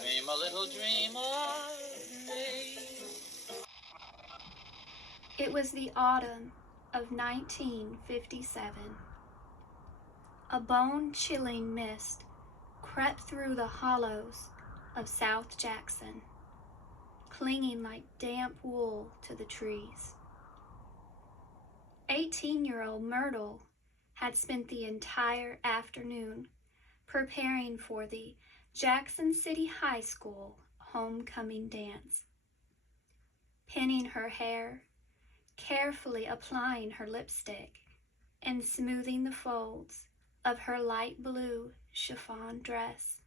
Dream a little dream of me. It was the autumn of 1957. A bone-chilling mist crept through the hollows of South Jackson, clinging like damp wool to the trees. 18-year-old Myrtle had spent the entire afternoon preparing for the Jackson City High School homecoming dance. Pinning her hair, carefully applying her lipstick, and smoothing the folds of her light blue chiffon dress.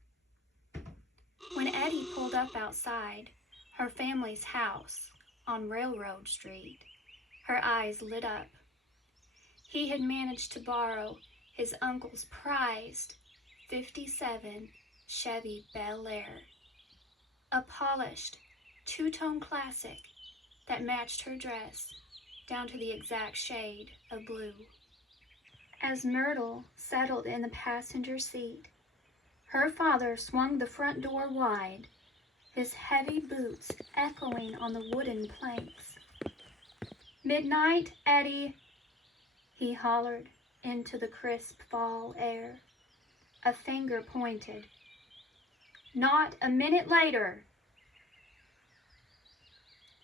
When Eddie pulled up outside her family's house on Railroad Street, her eyes lit up. He had managed to borrow his uncle's prized '57 Chevy Bel Air, a polished two-tone classic that matched her dress down to the exact shade of blue. As Myrtle settled in the passenger seat, her father swung the front door wide, his heavy boots echoing on the wooden planks. "Midnight, Eddie," he hollered into the crisp fall air. A finger pointed. "Not a minute later."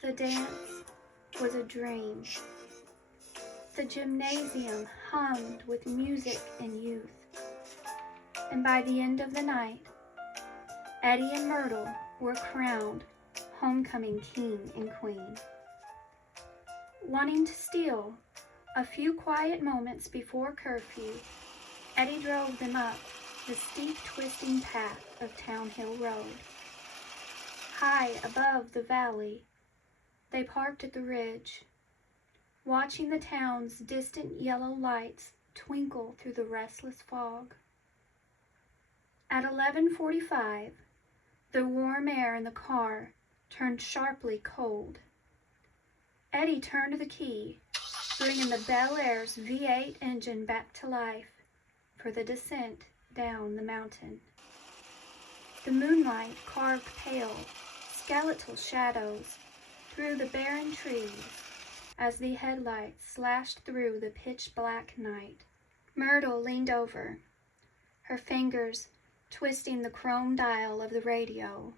The dance was a dream. The gymnasium hummed with music and youth. And by the end of the night, Eddie and Myrtle were crowned homecoming king and queen. Wanting to steal a few quiet moments before curfew, Eddie drove them up the steep, twisting path of Townhill Road. High above the valley, they parked at the ridge, watching the town's distant yellow lights twinkle through the restless fog. At 11:45, the warm air in the car turned sharply cold. Eddie turned the key, bringing the Bel Air's V8 engine back to life for the descent down the mountain. The moonlight carved pale, skeletal shadows through the barren trees as the headlights slashed through the pitch-black night. Myrtle leaned over, her fingers twisting the chrome dial of the radio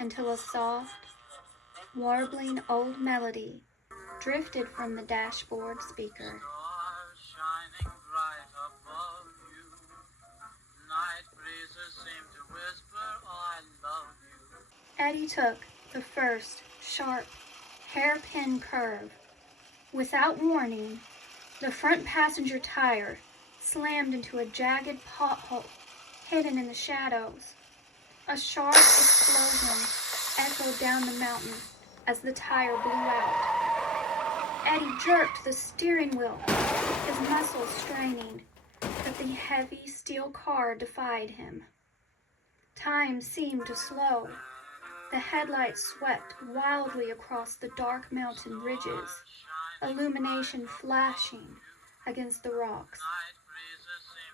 until a soft, warbling old melody drifted from the dashboard speaker. Stars shining bright above you. Night breezes seem to whisper, I love you. Eddie took the first sharp, hairpin curve. Without warning, the front passenger tire slammed into a jagged pothole hidden in the shadows. A sharp explosion echoed down the mountain as the tire blew out. Eddie jerked the steering wheel, his muscles straining, but the heavy steel car defied him. Time seemed to slow. The headlights swept wildly across the dark mountain ridges, illumination flashing against the rocks.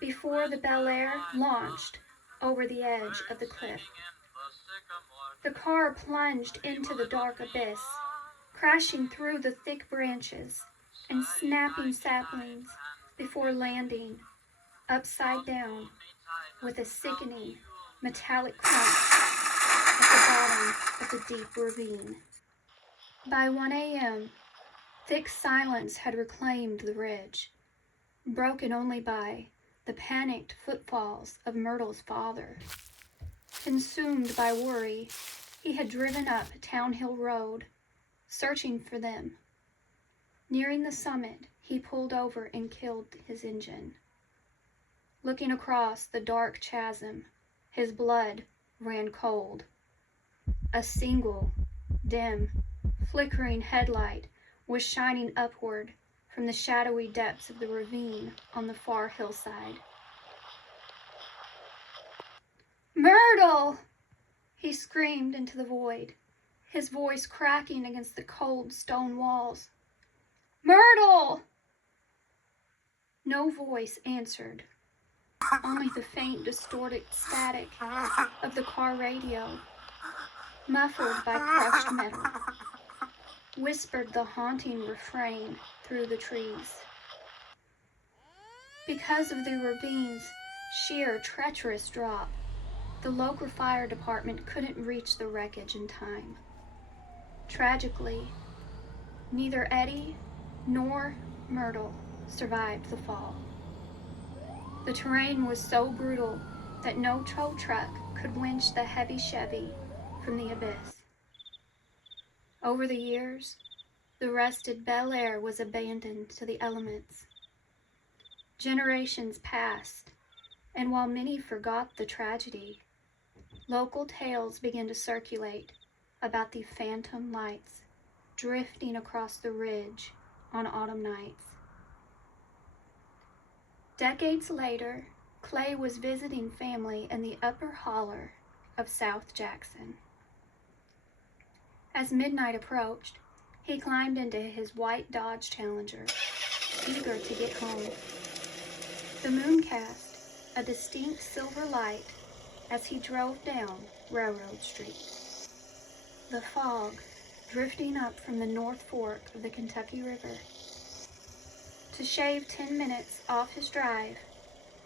Before the Bel Air launched over the edge of the cliff, the car plunged into the dark abyss, crashing through the thick branches and snapping saplings before landing upside down with a sickening metallic crunch at the bottom of the deep ravine. By 1 a.m., thick silence had reclaimed the ridge, broken only by the panicked footfalls of Myrtle's father. Consumed by worry, he had driven up Townhill Road, searching for them. Nearing the summit, he pulled over and killed his engine. Looking across the dark chasm, his blood ran cold. A single, dim, flickering headlight was shining upward from the shadowy depths of the ravine on the far hillside. "Myrtle!" he screamed into the void, his voice cracking against the cold stone walls. "Myrtle!" No voice answered. only the faint, distorted static of the car radio, muffled by crushed metal, whispered the haunting refrain through the trees. Because of the ravine's sheer treacherous drop, the local fire department couldn't reach the wreckage in time. Tragically, neither Eddie nor Myrtle survived the fall. The terrain was so brutal that no tow truck could winch the heavy Chevy from the abyss. Over the years, the rusted Bel Air was abandoned to the elements. Generations passed, and while many forgot the tragedy, local tales began to circulate about the phantom lights drifting across the ridge on autumn nights. Decades later, Clay was visiting family in the upper Holler of South Jackson. As midnight approached, he climbed into his white Dodge Challenger, eager to get home. The moon cast a distinct silver light as he drove down Railroad Street. The fog drifting up from the North Fork of the Kentucky River. To shave 10 minutes off his drive,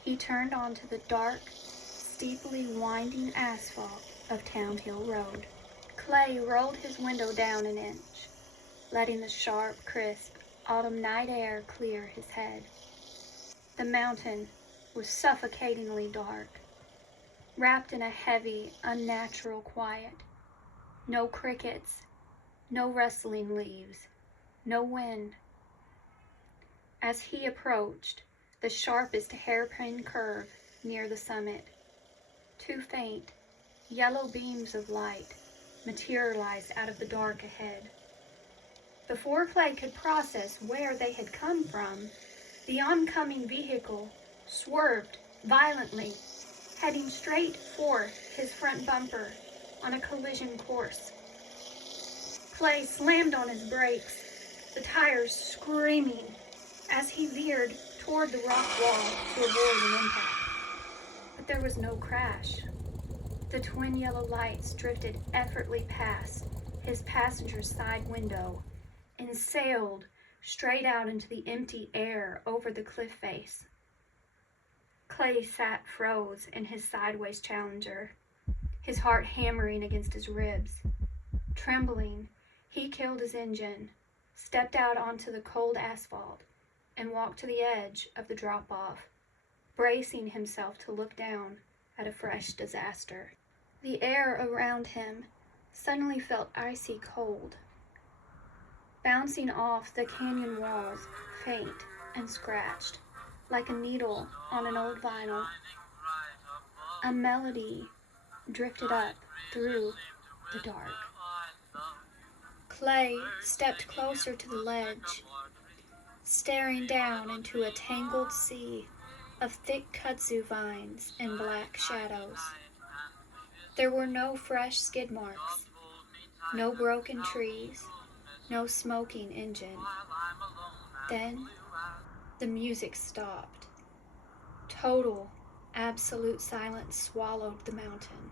he turned onto the dark, steeply winding asphalt of Townhill Road. Clay rolled his window down an inch, letting the sharp, crisp autumn night air clear his head. The mountain was suffocatingly dark, wrapped in a heavy, unnatural quiet. No crickets, no rustling leaves, no wind. As he approached the sharpest hairpin curve near the summit, two faint, yellow beams of light materialized out of the dark ahead. Before Clay could process where they had come from, the oncoming vehicle swerved violently, heading straight for his front bumper on a collision course. Clay slammed on his brakes, the tires screaming as he veered toward the rock wall to avoid an impact. But there was no crash. The twin yellow lights drifted effortlessly past his passenger's side window and sailed straight out into the empty air over the cliff face. Clay sat froze in his sideways Challenger, his heart hammering against his ribs. Trembling, he killed his engine, stepped out onto the cold asphalt, and walked to the edge of the drop-off, bracing himself to look down at a fresh disaster. The air around him suddenly felt icy cold, bouncing off the canyon walls, faint and scratched, like a needle on an old vinyl. A melody drifted up through the dark. Clay stepped closer to the ledge, staring down into a tangled sea of thick kudzu vines and black shadows. There were no fresh skid marks, no broken trees, no smoking engine. Then the music stopped. Total, absolute silence swallowed the mountain.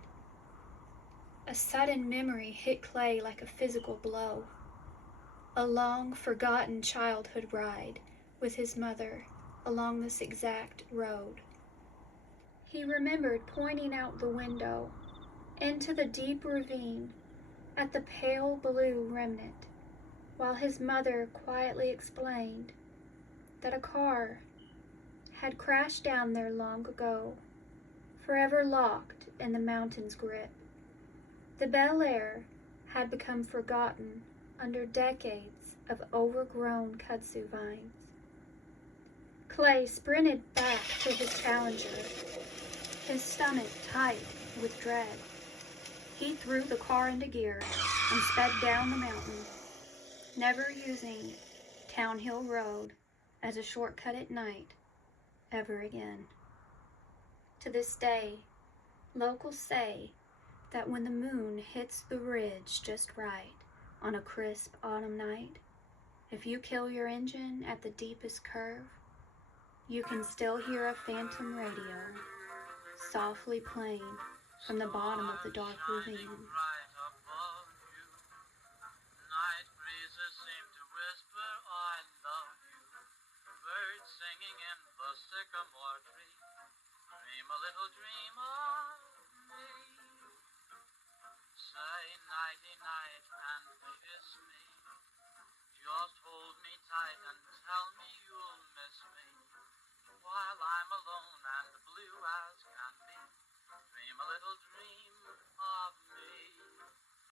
A sudden memory hit Clay like a physical blow. A long, forgotten childhood ride with his mother along this exact road. He remembered pointing out the window into the deep ravine at the pale blue remnant, while his mother quietly explained that a car had crashed down there long ago, forever locked in the mountain's grip. The Bel Air had become forgotten under decades of overgrown kudzu vines. Clay sprinted back to his Challenger, his stomach tight with dread. He threw the car into gear and sped down the mountain, never using Townhill Road as a shortcut at night ever again. To this day, locals say that when the moon hits the ridge just right on a crisp autumn night, if you kill your engine at the deepest curve, You can still hear a phantom radio softly playing from the bottom of the dark ravine. Right above you. Night breezes seem to whisper, I love you. Birds singing in the sycamore tree. Dream a little dream of